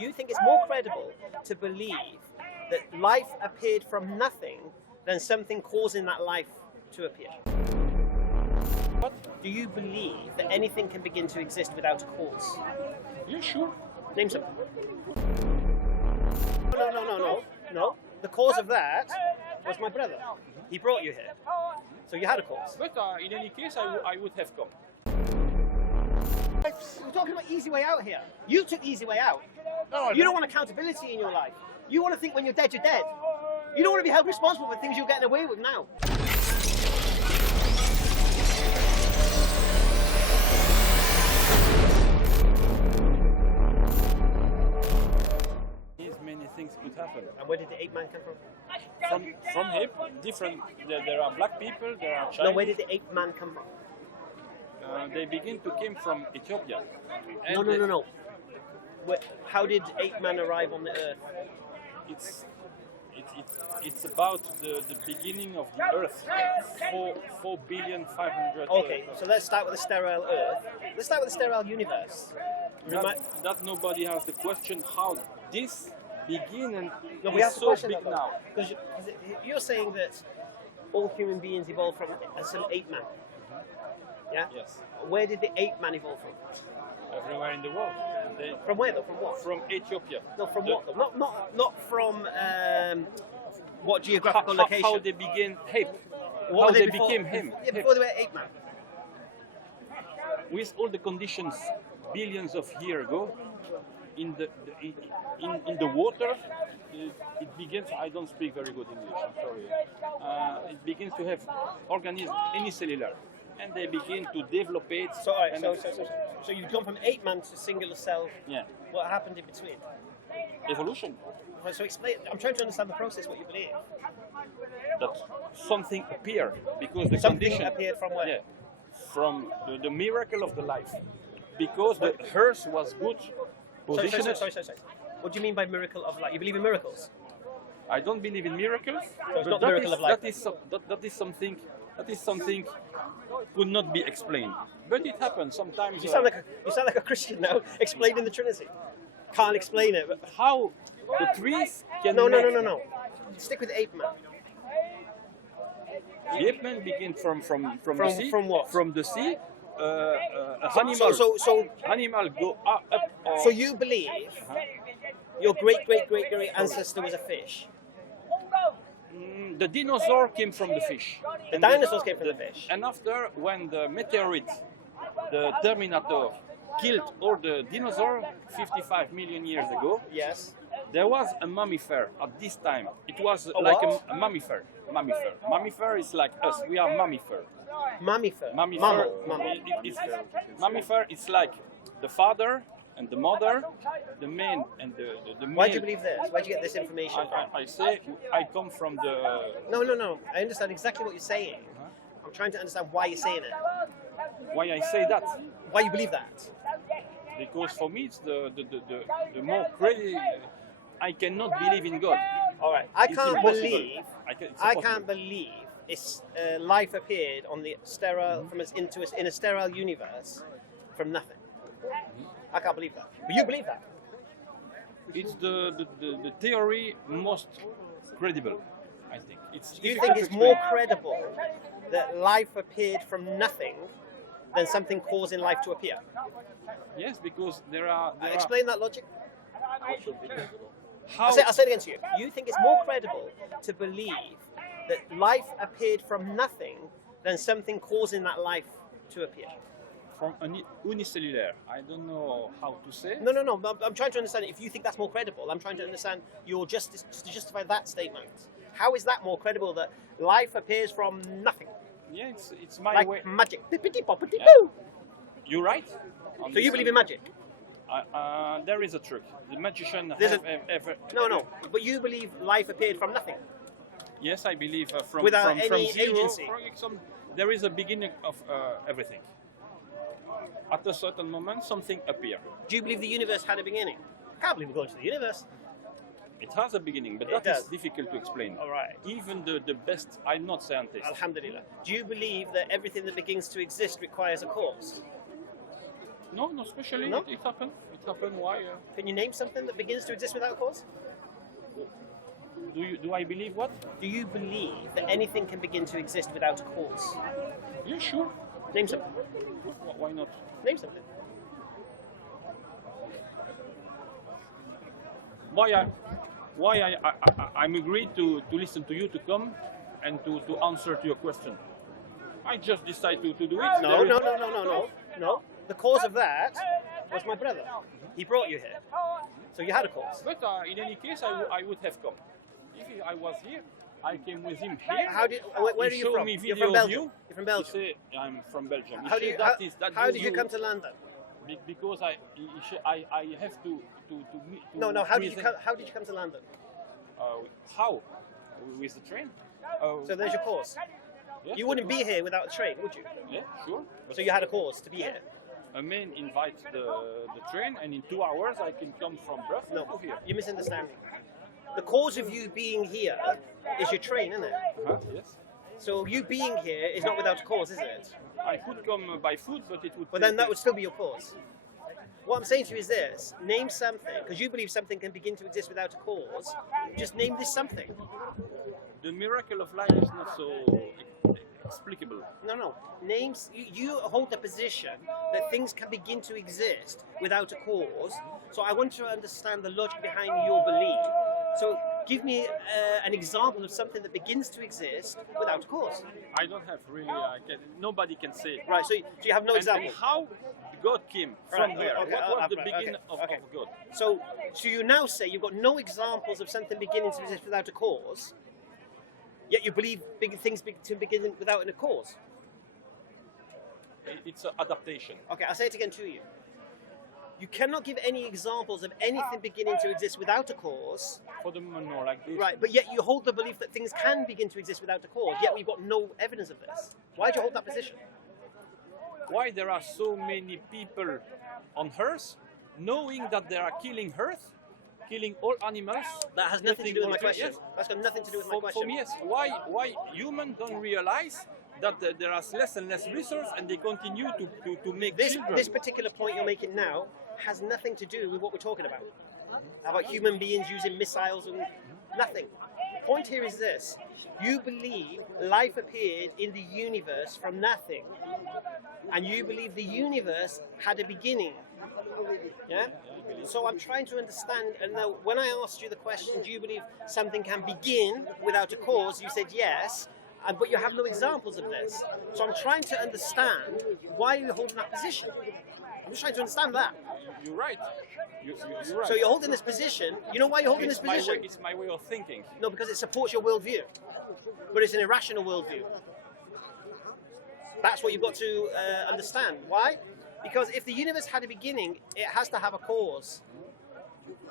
You think it's more credible to believe that life appeared from nothing than something causing that life to appear? What? Do you believe that anything can begin to exist without a cause? You sure? Name some. No. The cause of that was my brother. He brought you here. So you had a cause. But in any case, I would have come. We're talking about easy way out here. You took the easy way out. No, You don't want accountability in your life. You want to think when you're dead, you're dead. You don't want to be held responsible for things you're getting away with now. Many things could happen. And where did the ape man come from? From him, different. There are black people. There are Chinese. No, where did the ape man come from? They begin to come from Ethiopia. No. How did ape man arrive on the earth? It's about the beginning of the Earth, 4,500,000,000. Okay, so let's start with the sterile Earth. Let's start with the sterile universe. That nobody has the question how this begin and No, we is have to so question big that now. because you're saying that all human beings evolved from some ape man. Yeah. Yes, Where did the ape man evolve from? everywhere in the world. From where though? From what? From Ethiopia. No, from The- what though? Not from what geographical location? How they begin ape. What How were they before- became him. Yeah, before they were ape man. With all the conditions billions of years ago in the water, it begins. I don't speak very good English. I'm sorry. It begins to have organisms unicellular, and they begin to develop it. So, all right, and so you've gone from ape man to singular cell. yeah, What happened in between? evolution. So explain. I'm trying to understand the process. What you believe? That something appeared because the Something condition appeared from where? Yeah, from the miracle of the life, because the earth was good positioned. Sorry. What do you mean by miracle of life? You believe in miracles? I don't believe in miracles. it's but not the miracle of life. That is something could not be explained. But it happens sometimes. You sound like a Christian now, explaining the Trinity. Can't explain it. But how the trees can no. make- Stick with ape man. The ape man begin from the sea. From what? From the sea. So Animal go up. So you believe your great ancestor was a fish? The dinosaur came from the fish. The dinosaurs came from the fish. And after, when the meteorite, the Terminator, killed all the dinosaurs 55 million years ago, Yes. there was a mammifer at this time. It was A like what? a mammifer. Mammifer is like us. We are mammifer. Mammifer. Mammifer. Mammal. Mammifer is like the father and the mother, the man and the male. Why do you believe this? Why do you get this information from? I say I come from the. No. I understand exactly what you're saying. I'm trying to understand why you're saying it. Why I say that? Why you believe that? Because for me it's the more crazy. I cannot believe in God. All right. I It's can't impossible. believe. It's I impossible. can't believe it's life appeared on the sterile in a sterile universe from nothing. I can't believe that. But you believe that. It's the theory most credible. I think it's. Do you difficult think it's to more explain. credible that life appeared from nothing than something causing life to appear? Yes, because there are. Explain that logic. How I'll say it again to you. You think it's more credible to believe that life appeared from nothing than something causing that life to appear? from unicellular. I don't know how to say. No. I'm trying to understand if you think that's more credible. I'm trying to understand your justice to justify that statement. How is that more credible that life appears from nothing? Yeah, it's my Like way. magic. Bippity boppity Yeah. boo. You're right. So you believe in magic? There is a trick. The magician There's have ever. No. But you believe life appeared from nothing? Yes, I believe from Without from any zero. agency. There is a beginning of everything. At a certain moment, something appears. Do you believe the universe had a beginning? I can't believe we're going to the universe. It has a beginning, but It that is does. difficult to explain. All right. Even the best, I'm not scientist. Alhamdulillah. Do you believe that everything that begins to exist requires a cause? No, especially No? it happened. It happened? Why? Can you name something that begins to exist without a cause? Do I believe what? Do you believe that anything can begin to exist without a cause? Yeah, sure. Name something. Why not? Name something. I'm agreed to listen to you to come and to answer to your question. I just decided to do it. No. The cause of that was my brother. He brought you here. So you had a cause. But in any case, I would have come. If I was here, I came with him here. Where are He you showed from? me You're video from of Belgium. you. You're from Belgium. He say, I'm from Belgium. He How say, did you come to London? Because I have to meet. No. How did you come to London? How? With the train? So there's your cause. Yeah. You wouldn't be here without a train, would you? Yeah, sure. But So you had a cause to be here. a man invites the train, and in 2 hours I can come from Brussels No, to here. you're misunderstanding. The cause of you being here is your train, isn't it? Yes. So you being here is not without a cause, is it? I could come by foot, but it would. But then that would still be your cause. What I'm saying to you is this: name something, because you believe something can begin to exist without a cause. Just name this something. The miracle of life is not so explicable. No. Names. You hold the position that things can begin to exist without a cause. So I want to understand the logic behind your belief. So give me an example of something that begins to exist without a cause. I don't have really. Nobody can say. Right. So you have no And example. how God came from Right, there? okay, What was the right, beginning okay. of God? So you now say you've got no examples of something beginning to exist without a cause, yet you believe things to begin without a cause. It's an adaptation. Okay, I'll say it again to you. You cannot give any examples of anything beginning to exist without a cause, For the moment, no, like this. right? But yet you hold the belief that things can begin to exist without a cause, yet we've got no evidence of this. Why do you hold that position? Why there are so many people on Earth, knowing that they are killing Earth, killing all animals? That has nothing to do with my question. Yes. That's got nothing to do with my For question. me, yes. Why humans don't realize that there are less and less resources, and they continue to make children? This particular point you're making now has nothing to do with what we're talking about human beings using missiles and nothing. The point here is this: you believe life appeared in the universe from nothing, and you believe the universe had a beginning. Yeah. So I'm trying to understand. And now, when I asked you the question, do you believe something can begin without a cause? You said yes. But you have no examples of this. So I'm trying to understand why you're holding that position. I'm just trying to understand that. You're right. You're right. So you're holding this position. You know why you're holding this position? It's my way of thinking. No, because it supports your worldview. But it's an irrational worldview. That's what you've got to understand. Why? Because if the universe had a beginning, it has to have a cause.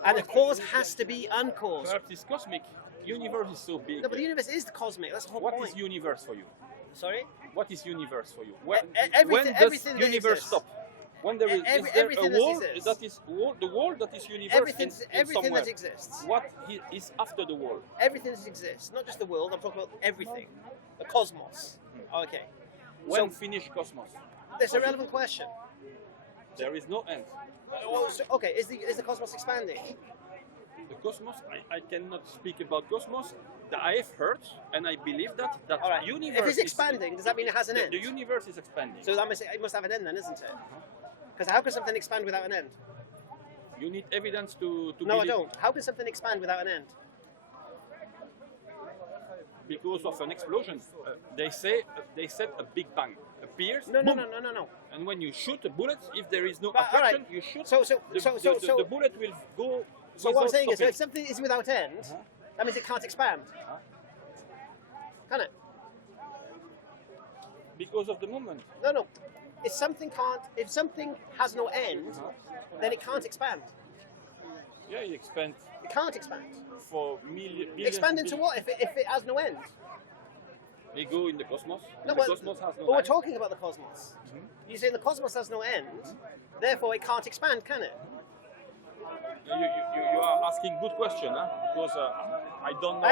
And the cause has to be uncaused. Perhaps it's cosmic. Universe is so big. No, but the universe is the cosmic. That's the whole point. What is universe for you? Sorry? What is universe for you? Everything does that universe exists. stop? When there is there Everything a that wall exists. that is the wall that is universe Everything in somewhere. that exists. What is after the wall? Everything that exists. Not just the world, I'm talking about everything. The cosmos. Okay. When So finish cosmos? that's a relevant question. There is no end. Okay, is the cosmos expanding? The cosmos, I cannot speak about cosmos. That I have heard and I believe that All right. universe If it's is- expanding, does that mean it has an end? The universe is expanding. So that it must have an end then, isn't it? Because how can something expand without an end? You need evidence to No, I believe don't. How can something expand without an end? because of an explosion. They said a big bang appears. No. boom, And when you shoot a bullet, if there is no But, all attraction, right. you shoot. So the bullet will go. So what I'm without saying is, so stopping. if something is without end, that means it can't expand. Can it? Because of the movement. No. If something has no end, then it can't expand. Yeah, you expand It can't expand. for billions. Expand into what if it has no end? They go in the cosmos. No, the cosmos has no but we're end. talking about the cosmos. You're saying the cosmos has no end, therefore it can't expand, can it? You are asking good question, huh? Because I don't know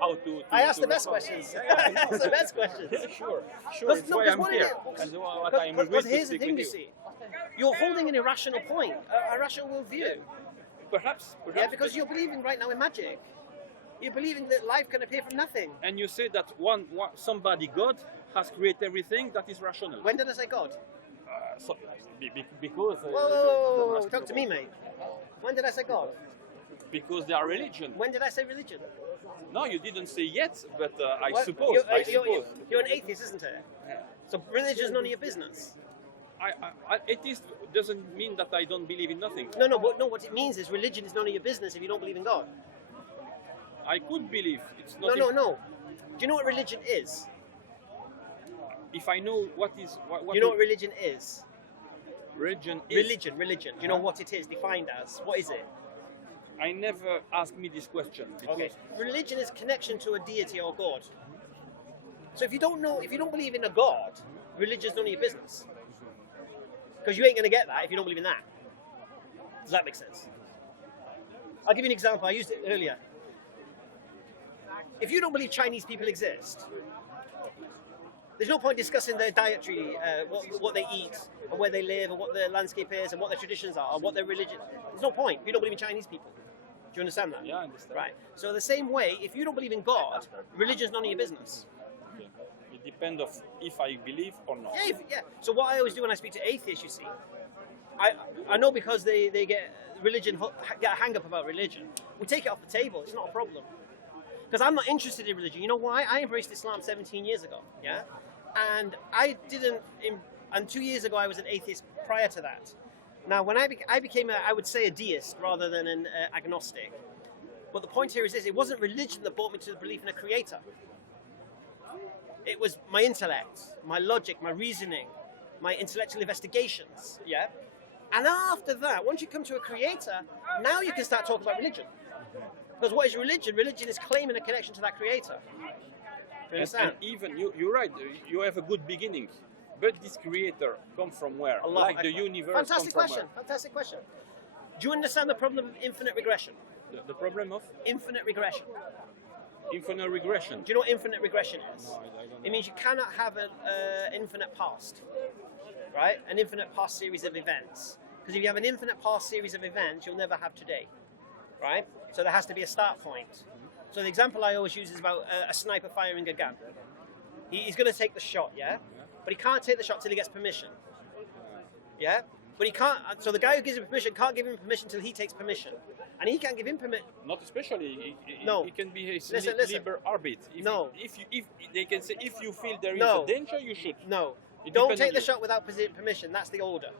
how to. I ask the best respond. questions. I ask the best questions. Sure. Because- That's no, why because I'm what here. it is- And what I'm agreed Because to here's the speak thing, with you you. see. You're holding an irrational point, a irrational worldview. Perhaps. Yeah, because you're believing right now in magic. You're believing that life can appear from nothing. And you say that somebody, God, has created everything that is rational. When did I say God? Because. Whoa, talk to me, mate. When did I say God? Because they are religion. When did I say religion? No, you didn't say yet, but I Well, suppose. You're an atheist, isn't it? Yeah. So religion is none of your business. Atheist doesn't mean that I don't believe in nothing. No. What it means is religion is none of your business if you don't believe in God. I could believe. It's not. No. Do you know what religion is? If I know what is. What You know what religion is? religion is. Religion. Do you know what it is defined as? What is it? I never asked me this question. Because Okay. Religion is connection to a deity or God. So if you don't believe in a God, religion's none of your business. Because you ain't going to get that if you don't believe in that. Does that make sense? I'll give you an example. I used it earlier. If you don't believe Chinese people exist, there's no point discussing their dietary, what they eat, or where they live, or what their landscape is, and what their traditions are, or what their religion. There's no point if you don't believe in Chinese people. Do you understand that? Yeah, I understand. Right. So the same way, if you don't believe in God, religion's none of your business. Okay. It depends of if I believe or not. Yeah. So what I always do when I speak to atheists, you see, I know because they get religion, get a hang up about religion. We take it off the table. It's not a problem. Because I'm not interested in religion. You know why? I embraced Islam 17 years ago. Yeah. And I didn't. And 2 years ago, I was an atheist prior to that. Now, when I became, I would say, a deist rather than an agnostic. But the point here is this: it wasn't religion that brought me to the belief in a creator. It was my intellect, my logic, my reasoning, my intellectual investigations. Yeah. And after that, once you come to a creator, now you can start talking about religion. Because what is religion? Religion is claiming a connection to that creator. Do you understand? And even you're right. You have a good beginning, but this creator come from where? Allah Like the Akbar. universe. Fantastic come from question. Fantastic question. Do you understand the problem of infinite regression? Where? The problem of Infinite regression. infinite regression. Do you know what infinite regression is? No, I don't It means you cannot have an infinite past, right? An infinite past series of events. Because if you have an infinite past series of events, you'll never have today, right? So there has to be a start point. So the example I always use is about a sniper firing a gun. He's going to take the shot, yeah? But he can't take the shot till he gets permission. Yeah? But he can't, so the guy who gives him permission can't give him permission till he takes permission. And he can't give him permission. Not especially. No. It can be his Listen. liber arbit. If No. If they can say if you feel there is No. a danger, you should. No. It Don't depends take on the you. shot without permission. That's the order.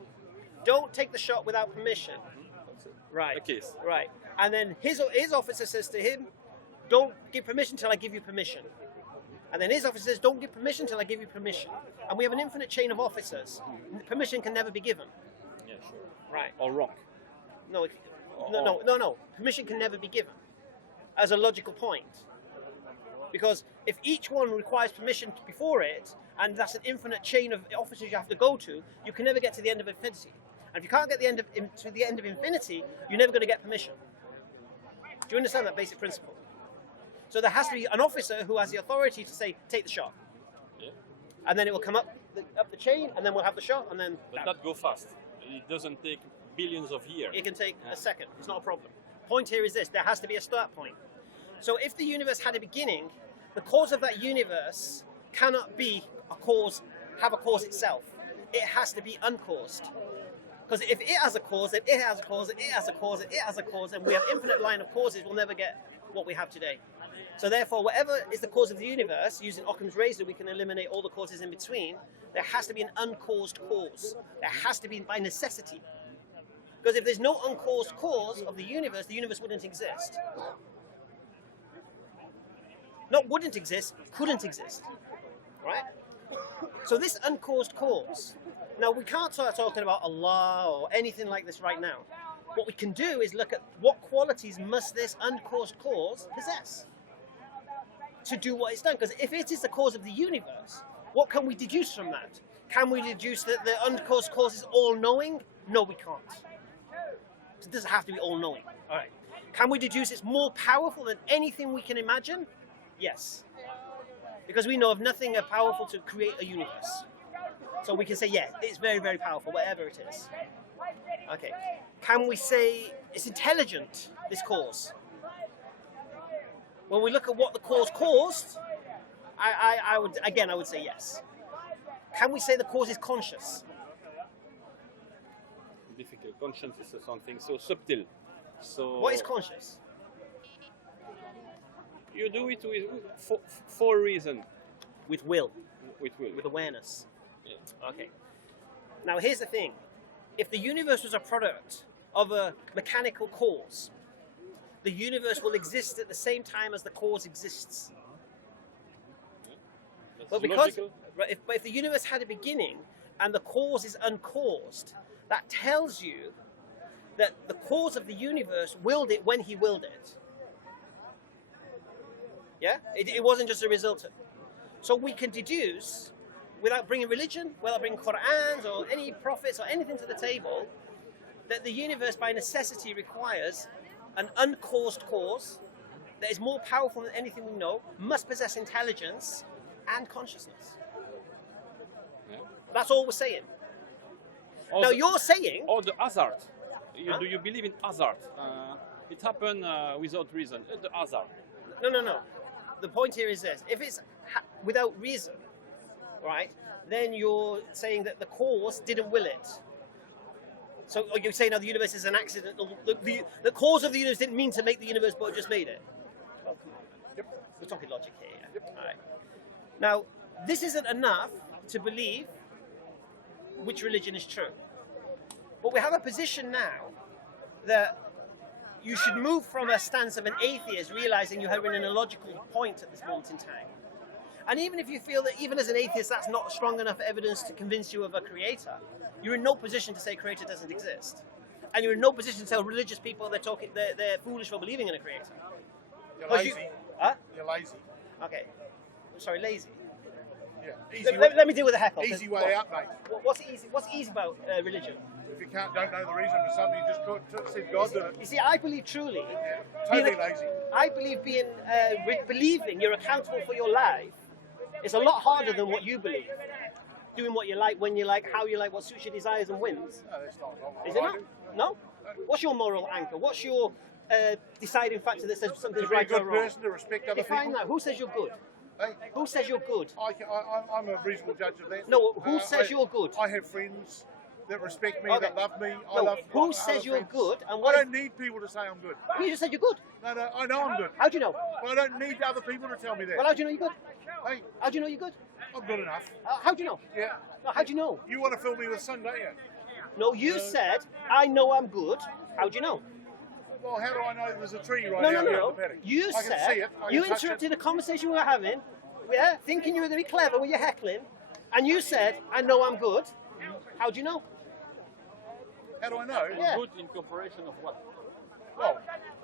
Don't take the shot without permission. Right. The case. Right. And then his officer says to him, don't give permission till I give you permission. And then his officer says, don't give permission till I give you permission. And we have an infinite chain of officers. Permission can never be given. Yeah, sure. Right. Or wrong. No. No. Permission can never be given as a logical point. Because if each one requires permission before it, and that's an infinite chain of officers you have to go to, you can never get to the end of infinity. And if you can't get to the end of infinity, you're never going to get permission. Do you understand that basic principle? So there has to be an officer who has the authority to say, take the shot. Yeah. And then it will come up the chain, and then we'll have the shot, and then But not go fast. It doesn't take billions of years. it can take a second. It's not a problem. Point here is this: there has to be a start point. So if the universe had a beginning, the cause of that universe cannot be have a cause itself. It has to be uncaused. Because if it has a cause, then it has a cause, it has a cause, it has a cause, and we have infinite line of causes, we'll never get what we have today. So therefore, whatever is the cause of the universe, using Occam's razor, we can eliminate all the causes in between. There has to be an uncaused cause. There has to be by necessity. Because if there's no uncaused cause of the universe wouldn't exist. Not wouldn't exist, couldn't exist. Right? So this uncaused cause. Now we can't start talking about Allah or anything like this right now. What we can do is look at what qualities must this uncaused cause possess to do what it's done. Because if it is the cause of the universe, what can we deduce from that? Can we deduce that the uncaused cause is all-knowing? No, we can't. So it doesn't have to be all-knowing. All right. Can we deduce it's more powerful than anything we can imagine? Yes. Because we know of nothing powerful to create a universe. So we can say, yeah, it's very, very powerful, whatever it is. Okay. Can we say it's intelligent, this cause? When we look at what the cause caused, I would say yes. Can we say the cause is conscious? Difficult. Conscience is something so subtle. So What is conscious? you do it for a reason. With will, With will. with awareness. Yeah. Okay. Now here's the thing. If the universe was a product of a mechanical cause, the universe will exist at the same time as the cause exists. That's But because logical. but if the universe had a beginning and the cause is uncaused, that tells you that the cause of the universe willed it when he willed it. Yeah? It wasn't just a result of. So we can deduce, without bringing religion, without bringing Qur'ans or any prophets or anything to the table, that the universe by necessity requires an uncaused cause that is more powerful than anything we know, must possess intelligence and consciousness. Yeah. That's all we're saying. Or Now the- you're saying, or the hazard. Huh? Do you believe in hazard? It happened without reason. The hazard. no. The point here is this: if it's without reason, right, then you're saying that the cause didn't will it. So you're saying now the universe is an accident. The cause of the universe didn't mean to make the universe, but just made it. Oh, come on. Yep. We're talking logic here. Yeah? All right. Now, this isn't enough to believe which religion is true. But we have a position now that you should move from a stance of an atheist, realizing you're having an illogical point at this moment in time. And even if you feel that even as an atheist that's not strong enough evidence to convince you of a creator, you're in no position to say creator doesn't exist. And you're in no position to tell religious people they're foolish for believing in a creator. You're 'Cause lazy. Huh? You're lazy. Okay. Sorry, lazy. Yeah. Easy, Let me deal with the heckle. easy way out, mate. What's easy? What's easy about religion? If you don't know the reason for something, you just said God did it. You see, I believe truly. Yeah. being Totally a- lazy. I believe believing you're accountable for your life is a lot harder than what you believe. Doing what you like, when you like, how you like, what suits your desires and whims. No, that's not wrong. Is it not? No? What's your moral anchor? What's your deciding factor that says To something's be a right or good wrong? person, to respect other Define people. that. Who says you're good? Hey, Who says you're good? I'm a reasonable judge of that. No, who says you're good? I have friends that respect me, Okay. that love me. I No, love who other says you're friends. good and I what? don't need people to say I'm good. You just said you're good. No, I know I'm good. How do you know? But I don't need other people to tell me that. Well, how do you know you're good? Hey, How do you know you're good? I'm good enough. How do you know? Yeah. No, how do you know? You want to fill me with sun, don't you? No, you said, I know I'm good. How do you know? Well, how do I know there's a tree right No, out no, here in no. the paddock? You I can said, see it. I you can touch interrupted it. a conversation we were having, yeah, thinking you were going to be clever when you're heckling, and you said, I know I'm good. How do you know? How do I know? Yeah. Good in comparison of what? Well,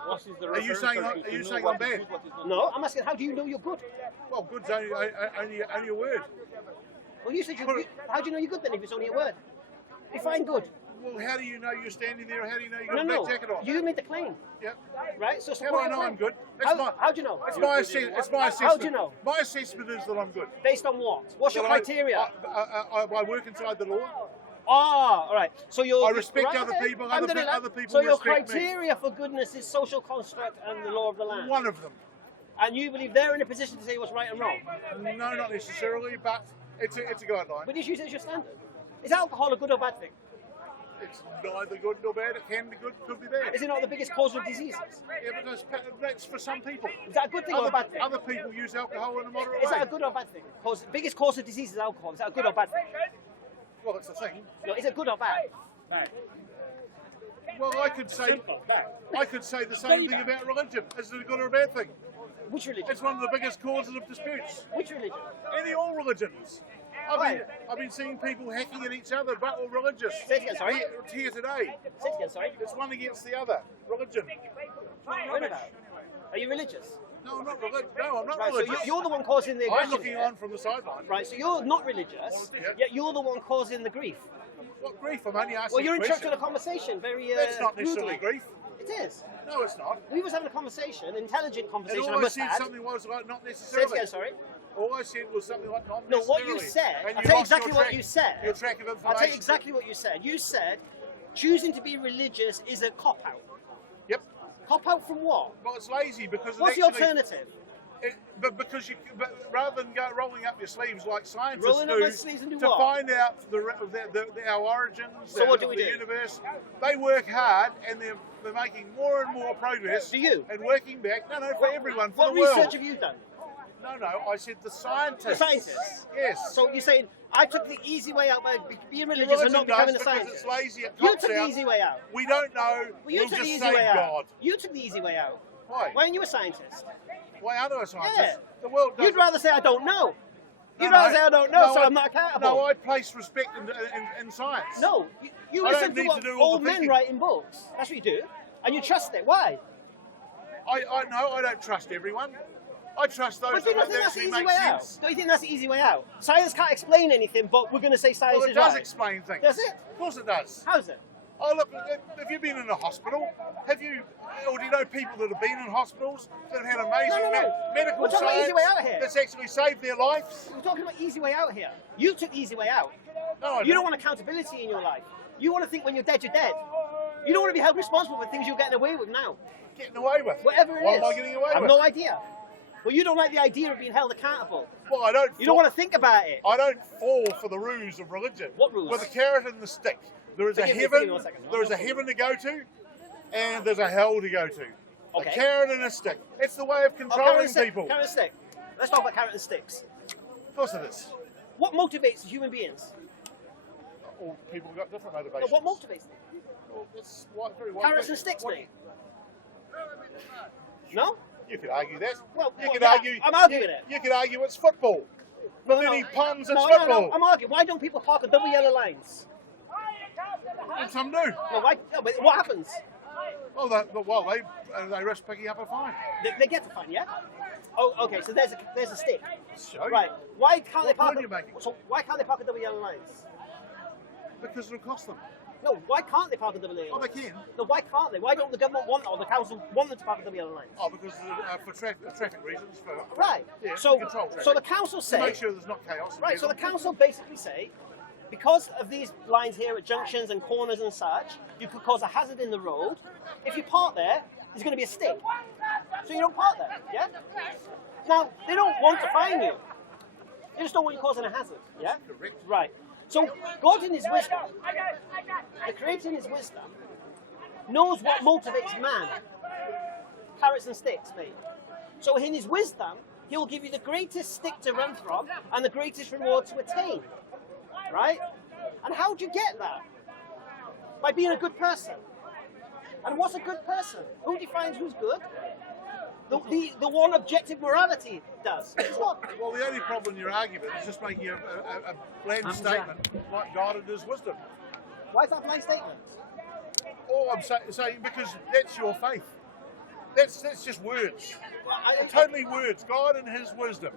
What is the Are you reference saying to- I'm- to are you know saying what I'm is bad? good, what is not No, I'm asking, how do you know you're good? well, good's only a word. Well, you said you're good. How do you know you're good then if it's only a word? Define good. Well, how do you know you're standing there? How do you know you got No, a no. black jacket on? You made the claim, Yep. right? So How do support I your know claim. I'm good? That's How do you know? It's my assessment. How do you know? My assessment is that I'm good. Based on what? What's your That I- criteria? I work inside the law. Ah, all right. So you're. I respect right, other okay. people, Alhamdulillah. other people So your respect me. criteria for goodness is social construct and the law of the land. One of them. And you believe they're in a position to say what's right and wrong. No, not necessarily, but it's a guideline. But you use it as your standard. Is alcohol a good or bad thing? It's neither good nor bad. It can be good, could be bad. Is it not the biggest cause of diseases? Yeah, but that's for some people. Is that a good thing or a bad thing? Other people use alcohol in a moderate Is way. that a good or bad thing? Biggest cause of disease is alcohol. Is that a good or bad thing? Well, it's a thing. No, is it good or bad? Well, I could say the same thing about religion. Is it a good or a bad thing? Which religion? It's one of the biggest causes of disputes. Which religion? All religions. I've been seeing people hacking at each other, but all religious. Say it again, sorry. Here today. Say it again, sorry. It's one against the other. Religion. Wait about. Are you religious? No, I'm not religious. No, I'm not Right, so religious. you're the one causing the I'm aggression. looking here. on from the sideline. Right, so you're not religious, Yeah. yet you're the one causing the grief. What grief? I'm only asking Well, you're a question. interrupting a conversation very That's not necessarily rudely. grief. It is. No, it's not. We was having a conversation, an intelligent And conversation, all I I must said add. something was like not Say it necessarily. again, sorry. All I said was something like not No, what you necessarily. said, And I'll you tell you lost your exactly what track- you said. Your track of information. I'll tell you exactly what you said. You said choosing to be religious is a cop-out. Yep. Cop-out from what? Well, it's lazy because What's it the actually, alternative? but because rather than rolling up your sleeves like scientists Rolling up do my sleeves and do to what? find out our origins, So what do we the do? universe, they work hard and they're making more and more progress. Do you? And working back. No, for everyone, for What the research world. have you done? No, I said the scientists. The scientists. Yes. So you're saying I took the easy way out by being religious and not becoming a because scientist? it's lazy. It You cops took the out. easy way out. We don't know. Well, you we'll took just the easy say way out. God. You took the easy way out. Why? Why aren't you a scientist? Why aren't I a scientist? Yeah. The world doesn't. You'd rather say I don't know. No, You'd rather no. say I don't know, No, so I- I'm not accountable. No, I place respect in science. No, you I listen don't to need what to do all old the men thinking. write in books. That's what you do, and you trust it. Why? I don't trust everyone. I trust those But do you not that think that's the actually easy make way sense. out? Don't you think that's the easy way out? Science can't explain anything, but we're going to say science Well, it is does right. explain things. Does it? Of course it does. How's it? Oh, look, have you been in a hospital? Or do you know people that have been in hospitals that have had amazing No. medical We're talking about science easy way out here. that's actually saved their lives? We're talking about easy way out here. You took the easy way out. No, I You don't want accountability in your life. You want to think when you're dead, you're dead. You don't want to be held responsible for things you're getting away with now. Getting away with. Whatever it What is. am I getting away I have with? no idea. Well, you don't like the idea of being held accountable. Well, I don't. You don't want to think about it. I don't fall for the ruse of religion. What ruse? With a carrot and the stick. There is Forgive a me heaven. 1 second. There is a heaven to go to, and there's a hell to go to. Okay. A carrot and a stick. It's the way of Oh, carrot controlling and stick. people. Carrot and stick. Let's talk about carrot and sticks. Of course it is. What motivates human beings? All people have got different No, motivations. what motivates them? Well, it's very wide. Carrots and sticks, mate. No? You could argue that. Well, you well, could yeah, argue. I'm arguing it. You could argue it's football. For many ponds, it's no, football. I'm arguing. Why don't people park on double yellow lines? And some do. No, why? No, but what happens? Well, they risk picking up a fine. They get the fine, yeah? Oh, okay. So there's a stick. Show you. Right. Why can't they What park? point are you making? So why can't they park on double yellow lines? Because it'll cost them. No, why can't they park on double yellow Oh, lines? they can. No, why can't they? Why don't the government want or the council want them to park on double yellow lines? Oh, because for traffic reasons. For Right. Yeah, So, control traffic. so the council to say. make sure there's not chaos. Right, so the council basically say, because of these lines here at junctions and corners and such, you could cause a hazard in the road. If you park there, there's going to be a stick. So you don't park there, yeah? Now, they don't want to fine you. They just don't want you causing a hazard, yeah? Correct. Right. So God in his wisdom, the creator in his wisdom, knows what motivates man. Carrots and sticks, mate. So in his wisdom, he will give you the greatest stick to run from and the greatest reward to attain. Right? And how do you get that? By being a good person. And what's a good person? Who defines who's good? The one objective morality does. It's not. Well, the only problem in your argument is just making a bland statement like God and his wisdom. Why is that a blind statement? All I'm saying because that's your faith. That's just words. Totally words. God and his wisdom.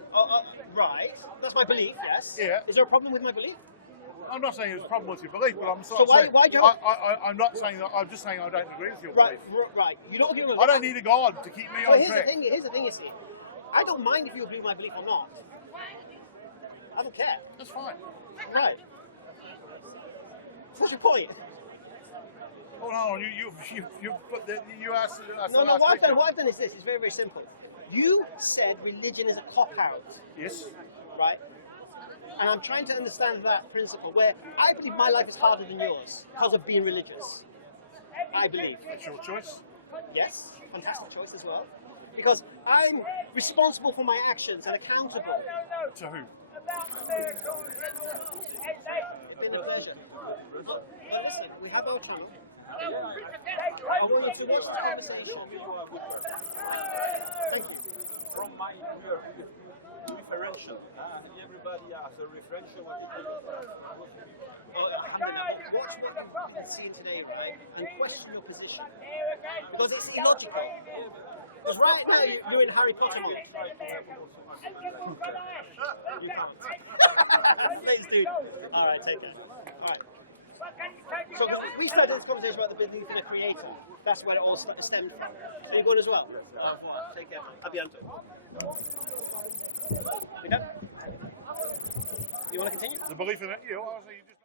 Right. That's my belief, yes. Yeah. Is there a problem with my belief? I'm not saying there's a problem with your belief, but I'm So why- saying why do you- I'm not saying that. I'm just saying I don't agree with your Right, belief. right. You don't agree with I don't need a God to keep me So on here's track. the thing. Here's the thing. You see, I don't mind if you agree with my belief or not. I don't care. That's fine. Right. What's your point? Hold on. You put the, you asked. No, what I've done is this. It's very, very simple. You said religion is a cop-out, Yes. right? And I'm trying to understand that principle where I believe my life is harder than yours because of being religious. I believe. That's your choice. Yes, fantastic choice as well. Because I'm responsible for my actions and accountable. To who? It's been a pleasure. Listen, we have our channel. I want you to watch the conversation. Thank you. From my referential, everybody has a referential. Watch what you've been seeing today, right? And question your position. Because it's illogical. Because right now you're in Harry Potter mode. You can't. Please do. Alright, take care. Alright. So we started this conversation about the belief in a creator. That's where it all stemmed from. Are you going as well? Take care. A bientôt. We done? You want to continue? The belief in it, yeah. Well, you just